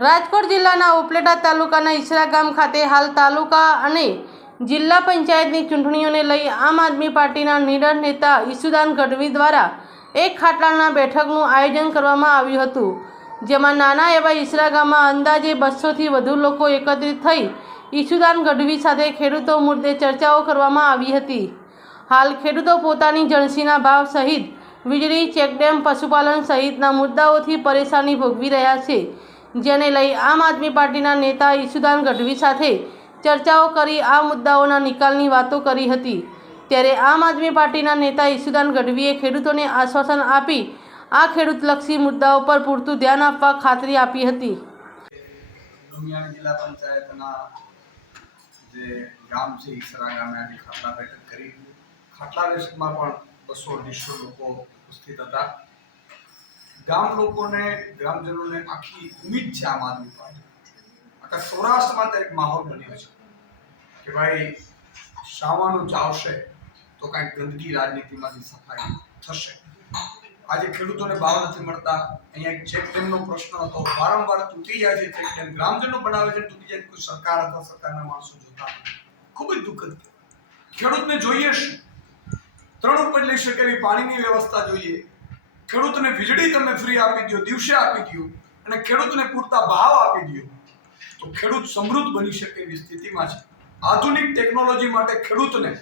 રાજકોટ જિલ્લાના ઉપલેટા તાલુકાના ઈસરા ગામ ખાતે હાલ તાલુકા અને જિલ્લા પંચાયતની ચૂંટણીઓને લઈ આમ આદમી પાર્ટીના નિડર નેતા ઈસુદાન ગઢવી દ્વારા એક ખાટલાના બેઠકનું આયોજન કરવામાં આવ્યું હતું, જેમાં નાના એવા ઈસરા ગામમાં અંદાજે 200થી વધુ લોકો એકત્રિત થઈ ઈસુદાન ગઢવી સાથે ખેડૂતો મુદ્દે ચર્ચાઓ કરવામાં આવી હતી। હાલ ખેડૂતો પોતાની જણસીના ભાવ સહિત વીજળી, ચેકડેમ, પશુપાલન સહિતના મુદ્દાઓથી પરેશાની ભોગવી રહ્યા છે, જેને લઈ આમ આદમી પાર્ટીના નેતા ઈસુદાન ગઢવી સાથે ચર્ચાઓ કરી આ મુદ્દાઓના નિકાલની વાતો કરી હતી। ત્યારે આમ આદમી પાર્ટીના નેતા ઈસુદાન ગઢવીએ ખેડૂતોને આશ્વાસન આપી આ ખેડૂતલક્ષી મુદ્દાઓ પર પૂરતું ધ્યાન આપવા ખાતરી આપી હતી। જિલ્લા પંચાયતના જે ગામ છે ઈસરા ગામે આજે ખાટલા બેઠક કરી। ખાટલા બેઠકમાં પણ 200-250 લોકો ઉપસ્થિત હતા। ગામ લોકોને, ગ્રામજનોને આખી ઉમ્મીદ છે આમ આદમી પાર્ટી, આખા સૌરાષ્ટ્રમાં એક માહોલ બન્યો છે કે ભાઈ શ્રાવણ ચાવશે તો કાંઈક ગંદકી રાજનીતિમાંથી સફાઈ થશે। આજે ખેડૂતોને ભાવ નથી મળતા, અહીંયા એક ચેકડેમનો પ્રશ્ન હતો, વારંવાર તૂટી જાય છે ચેકડેમ, ગ્રામજનો બનાવે છે તૂટી જાય, કોઈ સરકાર અથવા સરકારના માણસો જોતા ખૂબ જ દુઃખદ। ખેડૂતને જોઈએ શું? 3 ઉપર લઈ શકે એવી પાણીની વ્યવસ્થા જોઈએ, ખેડૂતને વીજળી તમે ફ્રી આપી દો, દિવસે આપી દો અને ખેડૂતને પૂરતા ભાવ આપી દો તો ખેડૂત સમૃદ્ધ બની શકે એવી સ્થિતિમાં છે। આધુનિક ટેકનોલોજી માટે ખેડૂતને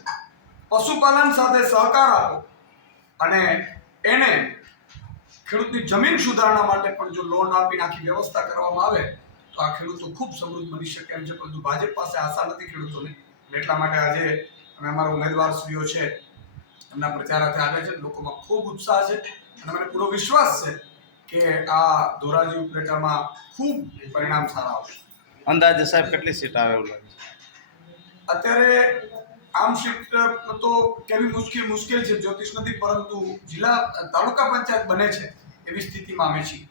પશુપાલન સાથે સહકાર આપો અને એને ખેડૂતની જમીન સુધારણા માટે પણ જો લોન આપીને આખી વ્યવસ્થા કરવામાં આવે તો આ ખેડૂતો ખૂબ સમૃદ્ધ બની શકે એમ છે। પરંતુ ભાજપ પાસે આશા નથી ખેડૂતોને, એટલા માટે આજે અમે અમારા ઉમેદવારશ્રીઓ છે એમના પ્રચારાર્થે આવે છે, લોકોમાં ખૂબ ઉત્સાહ છે અને મને પૂરો વિશ્વાસ છે કે આ ધોરાજી ઉપલેટામાં ખૂબ પરિણામ સારા આવશે। અંદાજે સાહેબ કેટલી સીટ આવે એવું લાગે છે? અત્યારે આમ સીટ તો કેવી મુશ્કેલ છે જ્યોતિષ નથી, પરંતુ જિલ્લા તાલુકા પંચાયત બને છે એવી સ્થિતિમાં અમે છીએ।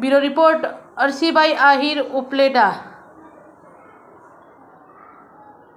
Bureau report, Arsibhai Ahir, Upleta.